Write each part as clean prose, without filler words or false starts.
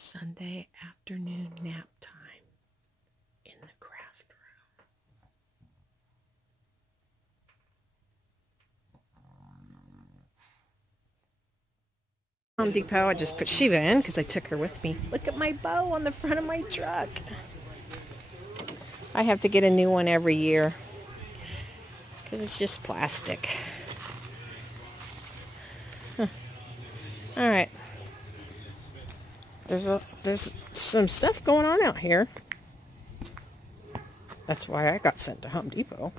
Sunday afternoon nap time in the craft room. Home Depot, I just put Shiva in because I took her with me. Look at my bow on the front of my truck. I have to get a new one every year because it's just plastic. Huh. All right. There's some stuff going on out here. That's why I got sent to Home Depot.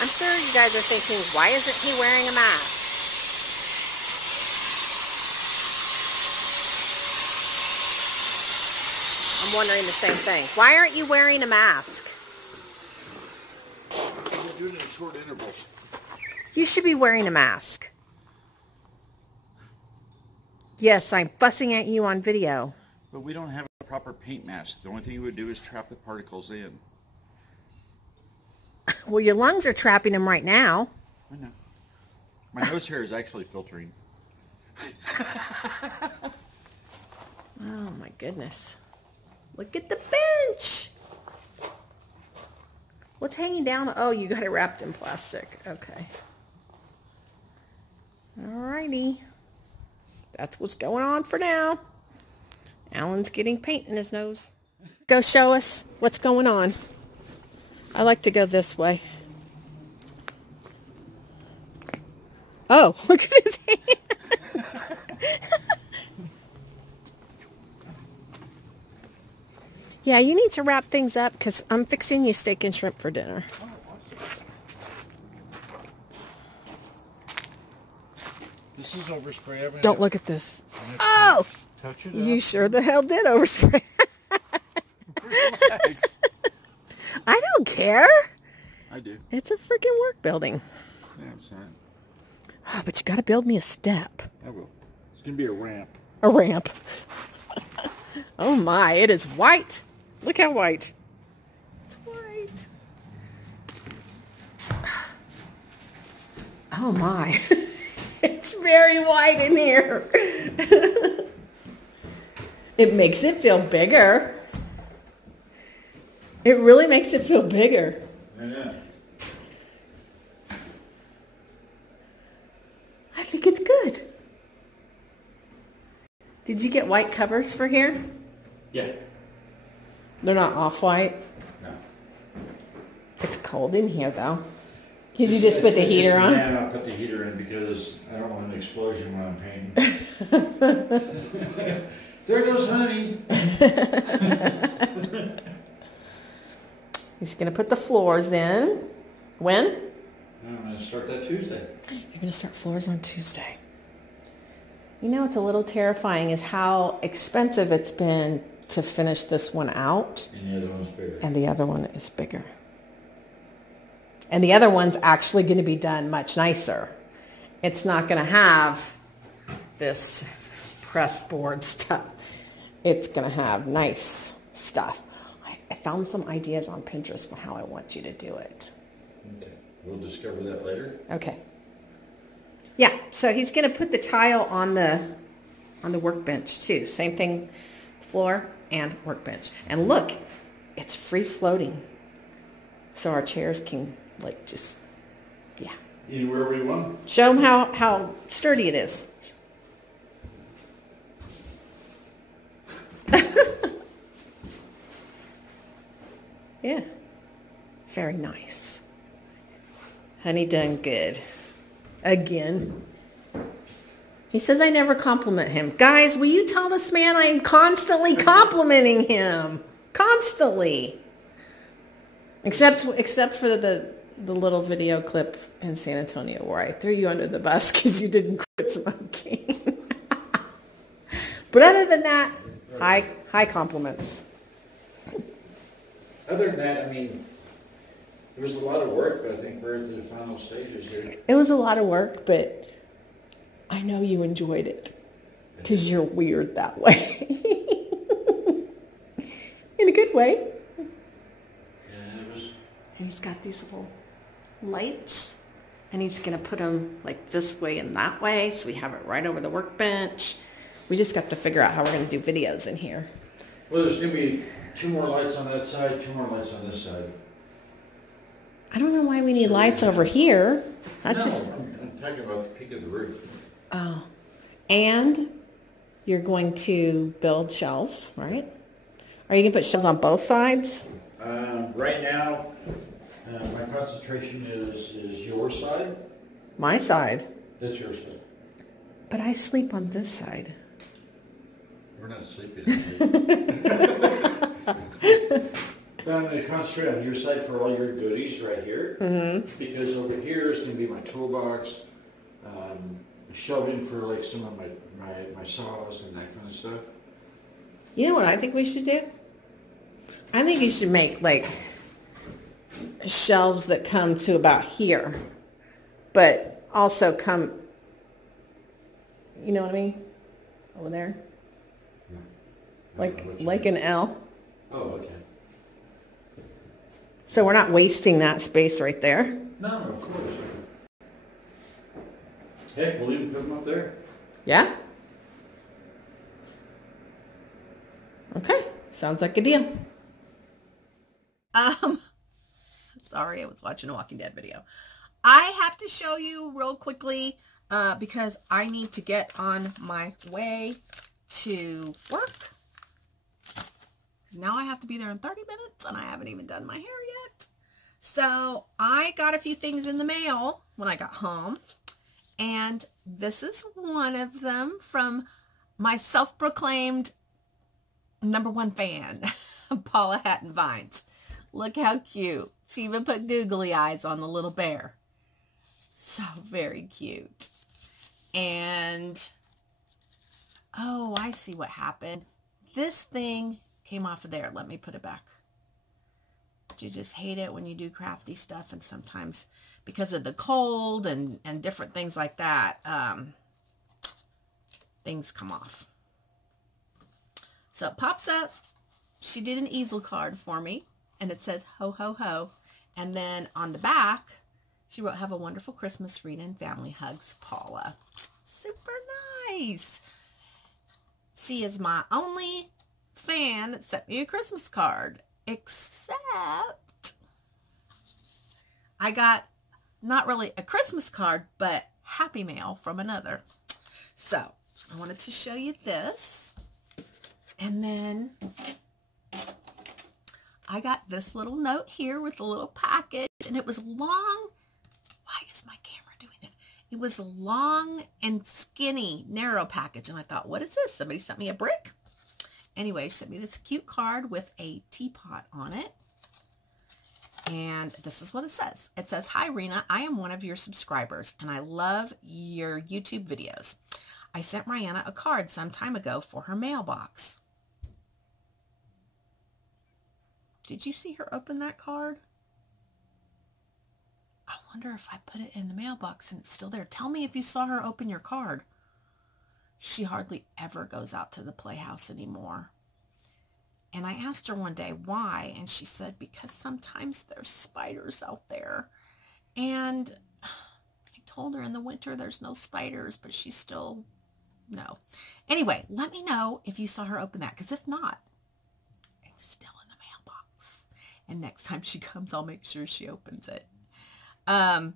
I'm sure you guys are thinking, why isn't he wearing a mask? I'm wondering the same thing. Why aren't you wearing a mask? I'm doing it in short intervals. You should be wearing a mask. Yes, I'm fussing at you on video. But we don't have a proper paint mask. The only thing you would do is trap the particles in. Well, your lungs are trapping them right now. I know. My nose hair is actually filtering. Oh my goodness. Look at the bench. What's hanging down? Oh, you got it wrapped in plastic. Okay. Alrighty. That's what's going on for now. Alan's getting paint in his nose. Go show us what's going on. I like to go this way. Oh, look at his hands. Yeah, you need to wrap things up because I'm fixing you steak and shrimp for dinner. This is overspray. Don't look at this. Oh! Touch it You sure the hell did overspray. I don't care. I do. It's a freaking work building. Yeah, it's not. Oh, but you got to build me a step. I will. It's going to be a ramp. A ramp. Oh my, it is white. Look how white. It's white. Oh my. It's very white in here. It makes it feel bigger. It really makes it feel bigger. I know. I think it's good. Did you get white covers for here? Yeah. They're not off-white? No. It's cold in here, though. Because you just put the heater on? Yeah, I put the heater in because I don't want an explosion when I'm painting. There goes honey. He's going to put the floors in. When? I'm going to start that Tuesday. You're going to start floors on Tuesday. You know what's a little terrifying is how expensive it's been to finish this one out. And the other one's bigger. And the other one is bigger. And the other one's actually going to be done much nicer. It's not going to have this pressed board stuff. It's going to have nice stuff. I found some ideas on Pinterest for how I want you to do it. Okay. We'll discover that later. Okay. Yeah, so he's going to put the tile on the workbench too. Same thing, floor and workbench. And look, it's free floating. So our chairs can like just, yeah. Anywhere we want. Show them how sturdy it is. Yeah, very nice. Honey done good. Again. He says I never compliment him. Guys, will you tell this man I am constantly complimenting him? Constantly. Except for the little video clip in San Antonio where I threw you under the bus because you didn't quit smoking. But other than that, I High compliments. Other than that, I mean, it was a lot of work, but I think we're at the final stages here. It was a lot of work, but I know you enjoyed it because you're weird that way. In a good way. Yeah, it was. And he's got these little lights, and he's going to put them like this way and that way, so we have it right over the workbench. We just got to figure out how we're going to do videos in here. Well, there's going to be 2 more lights on that side, 2 more lights on this side. I don't know why we need lights over here. That's just... I'm talking about the peak of the roof. Oh. And you're going to build shelves, right? Are you going to put shelves on both sides? Right now, my concentration is your side. My side? That's your side. But I sleep on this side. We're not sleeping. I'm going to concentrate on your side for all your goodies right here. Mm-hmm. Because over here is going to be my toolbox, shelving for like some of my saws and that kind of stuff. You know what I think we should do? I think you should make like shelves that come to about here, but also come, you know what I mean? Over there. Like an L. Oh, okay. So we're not wasting that space right there. No, of course. Heck, we'll even put them up there. Yeah? Okay. Sounds like a deal. Sorry, I was watching a Walking Dead video. I have to show you real quickly because I need to get on my way to work. Because now I have to be there in 30 minutes and I haven't even done my hair yet. So I got a few things in the mail when I got home. And this is one of them from my self-proclaimed #1 fan, Paula Hatton Vines. Look how cute. She even put googly eyes on the little bear. So very cute. And, oh, I see what happened. This thing came off of there. Let me put it back. You just hate it when you do crafty stuff, and sometimes because of the cold and different things like that, things come off. So it pops up. She did an easel card for me, and it says ho ho ho, and then on the back she wrote, "Have a wonderful Christmas, Rena, and family hugs, Paula." Super nice. She is my only fan that sent me a Christmas card, except I got not really a Christmas card, but Happy Mail from another. So I wanted to show you this. And then I got this little note here with a little package, and it was long. Why is my camera doing it? It was a long and skinny, narrow package, and I thought, what is this? Somebody sent me a brick? Anyway, sent me this cute card with a teapot on it. And this is what it says. It says, "Hi, Rena. I am one of your subscribers, and I love your YouTube videos. I sent Rihanna a card some time ago for her mailbox." Did you see her open that card? I wonder if I put it in the mailbox and it's still there. Tell me if you saw her open your card. She hardly ever goes out to the playhouse anymore. And I asked her one day why, and she said, because sometimes there's spiders out there. And I told her in the winter there's no spiders, but she still, no. Anyway, let me know if you saw her open that, because if not, it's still in the mailbox. And next time she comes, I'll make sure she opens it. I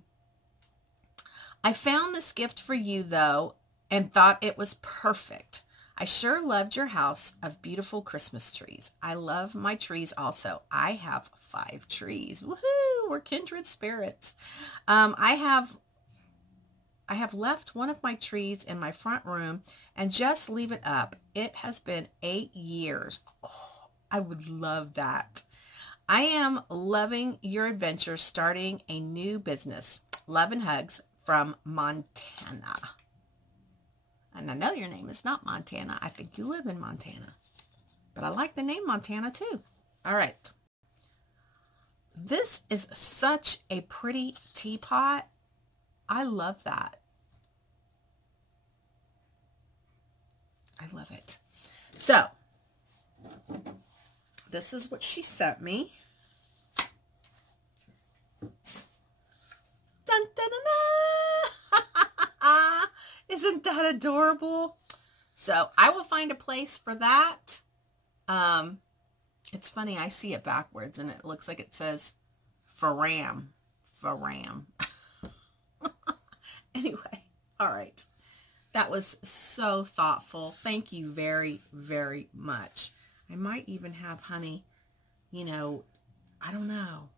found this gift for you, though, and thought it was perfect. I sure loved your house of beautiful Christmas trees. I love my trees also. I have 5 trees. Woohoo! We're kindred spirits. I have left one of my trees in my front room and just leave it up. It has been 8 years. Oh, I would love that. I am loving your adventure starting a new business. Love and hugs from Montana. And I know your name is not Montana. I think you live in Montana. But I like the name Montana too. All right. This is such a pretty teapot. I love that. I love it. So, this is what she sent me. Dun, dun, dun, dun. Isn't that adorable? So, I will find a place for that. It's funny, I see it backwards and it looks like it says Faram. Faram. Anyway, all right. That was so thoughtful. Thank you very, very much. I might even have Honey, you know, I don't know,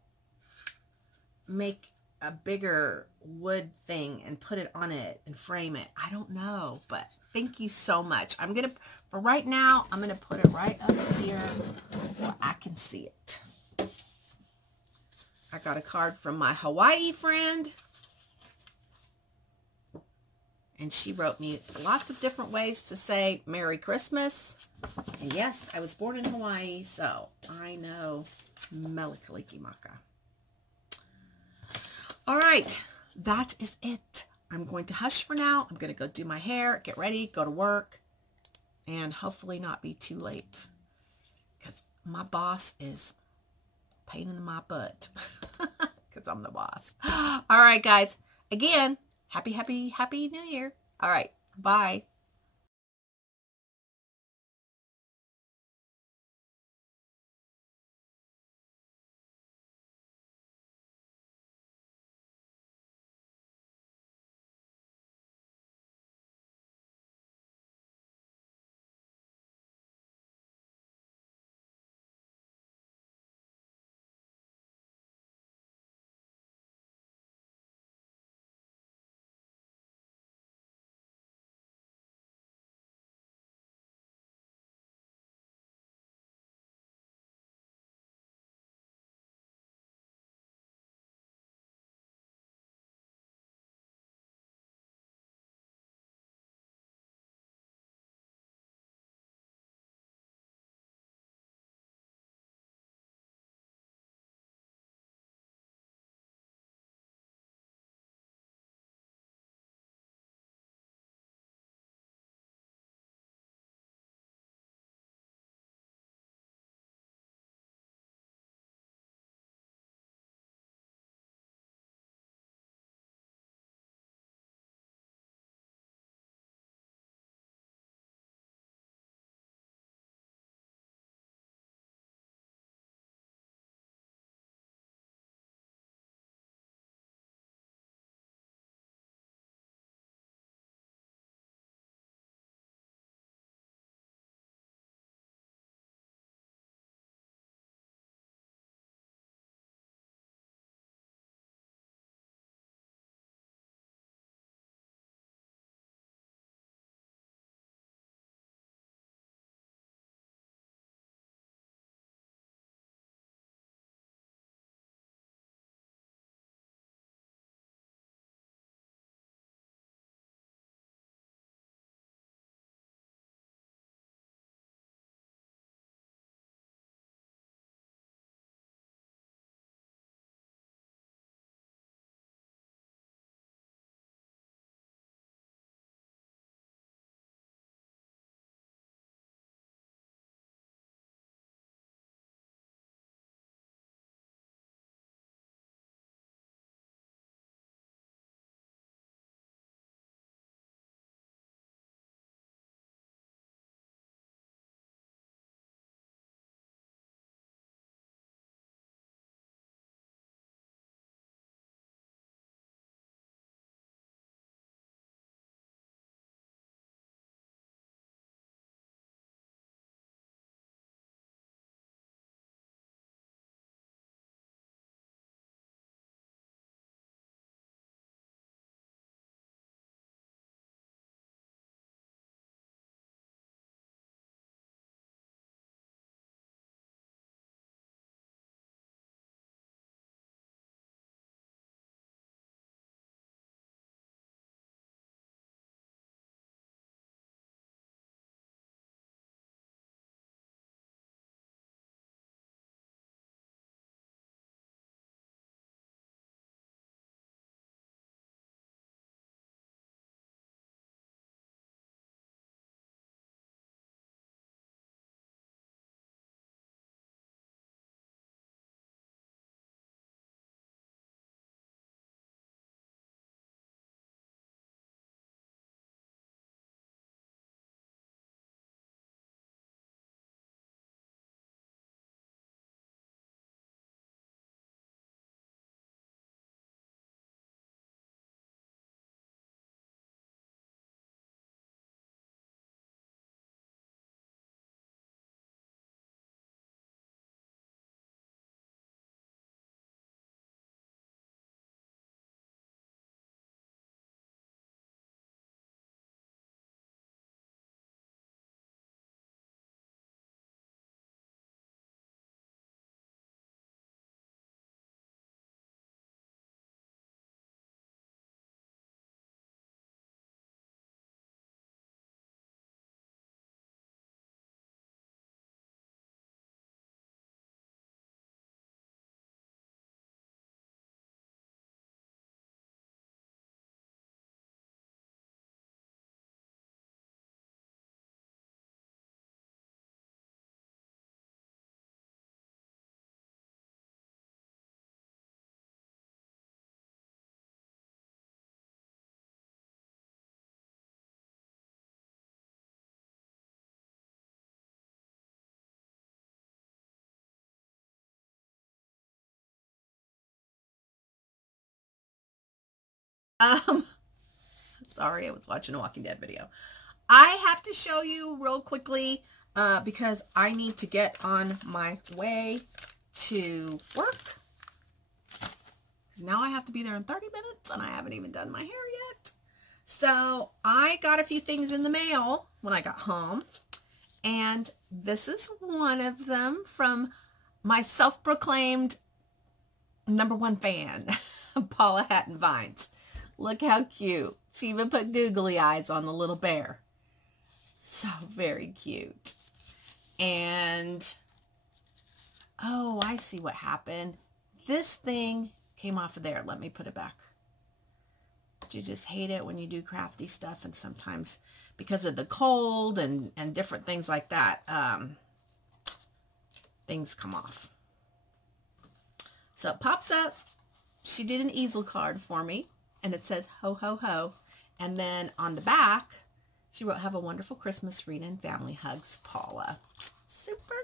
make a bigger wood thing and put it on it and frame it. I don't know, but thank you so much. I'm going to, for right now, I'm going to put it right up here where I can see it. I got a card from my Hawaii friend. And she wrote me lots of different ways to say Merry Christmas. And yes, I was born in Hawaii, so I know Melikalikimaka. All right, that is it. I'm going to hush for now. I'm going to go do my hair, get ready, go to work, and hopefully not be too late. Because my boss is a pain in my butt. Because I'm the boss. All right, guys. Again, Happy New Year. All right. Bye. Sorry, I was watching a Walking Dead video. I have to show you real quickly because I need to get on my way to work. Because now I have to be there in 30 minutes and I haven't even done my hair yet. So I got a few things in the mail when I got home. And this is one of them from my self-proclaimed #1 fan, Paula Hatton Vines. Look how cute. She even put googly eyes on the little bear. So very cute. And, oh, I see what happened. This thing came off of there. Let me put it back. You just hate it when you do crafty stuff, and sometimes because of the cold and different things like that, things come off. So it pops up. She did an easel card for me, and it says ho ho ho, and then on the back she wrote, "Have a wonderful Christmas, Rena, and family hugs, Paula." Super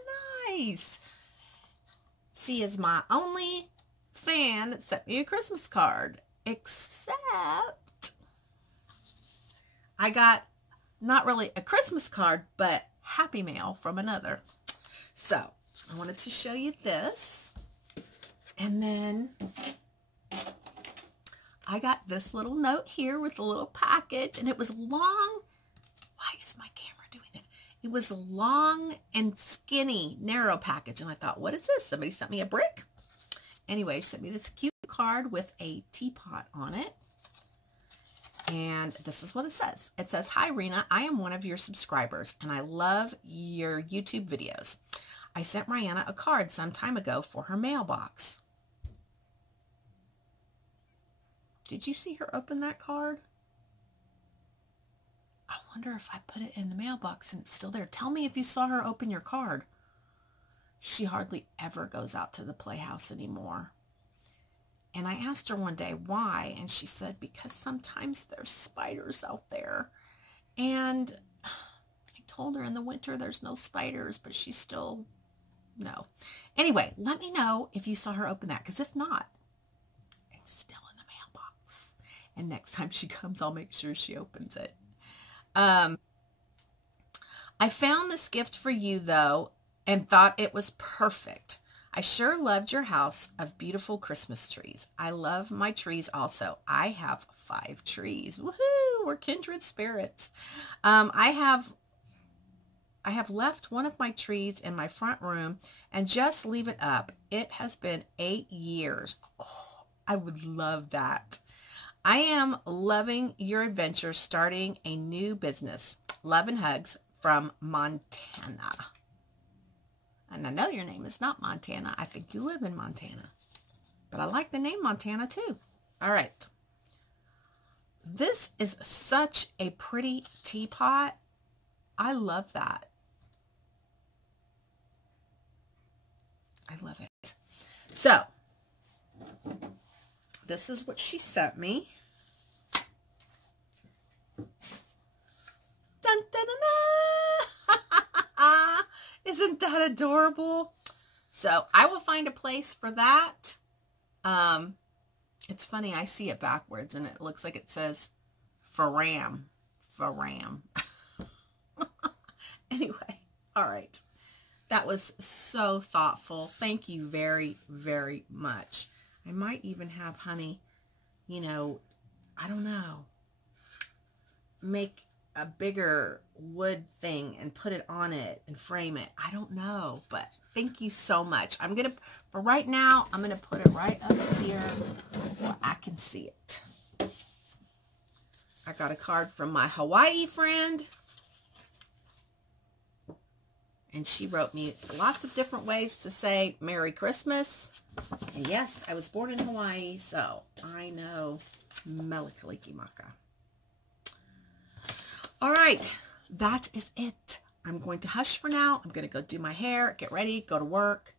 nice. She is my only fan that sent me a Christmas card, except I got not really a Christmas card, but Happy Mail from another. So I wanted to show you this. And then I got this little note here with a little package, and it was long. Why is my camera doing it? It was a long and skinny, narrow package. And I thought, what is this? Somebody sent me a brick? Anyway, she sent me this cute card with a teapot on it. And this is what it says. It says, "Hi, Rena. I am one of your subscribers, and I love your YouTube videos. I sent Rihanna a card some time ago for her mailbox." Did you see her open that card? I wonder if I put it in the mailbox and it's still there. Tell me if you saw her open your card. She hardly ever goes out to the playhouse anymore. And I asked her one day why, and she said because sometimes there's spiders out there. And I told her in the winter there's no spiders, but she's still, no. Anyway, let me know if you saw her open that, because if not, it's still in the mailbox. And next time she comes, I'll make sure she opens it. I found this gift for you, though, and thought it was perfect. I sure loved your house of beautiful Christmas trees. I love my trees also. I have 5 trees. Woohoo! We're kindred spirits. I have left one of my trees in my front room and just leave it up. It has been 8 years. Oh, I would love that. I am loving your adventure starting a new business. Love and hugs from Montana. And I know your name is not Montana. I think you live in Montana. But I like the name Montana too. All right. This is such a pretty teapot. I love that. I love it. So, this is what she sent me. Dun, dun, dun, dun. Isn't that adorable? So I will find a place for that. It's funny, I see it backwards and it looks like it says Faram. Faram. Anyway, all right. That was so thoughtful. Thank you very, very much. I might even have Honey, you know, I don't know, make a bigger wood thing and put it on it and frame it. I don't know, but thank you so much. For right now, I'm going to put it right up here where I can see it. I got a card from my Hawaii friend. And she wrote me lots of different ways to say Merry Christmas. And yes, I was born in Hawaii, so I know Melikalikimaka. All right, that is it. I'm going to hush for now. I'm going to go do my hair, get ready, go to work,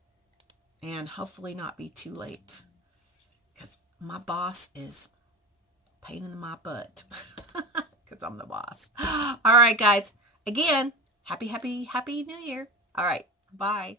and hopefully not be too late because my boss is a pain in my butt because I'm the boss. All right, guys. Again, happy New Year. All right, bye.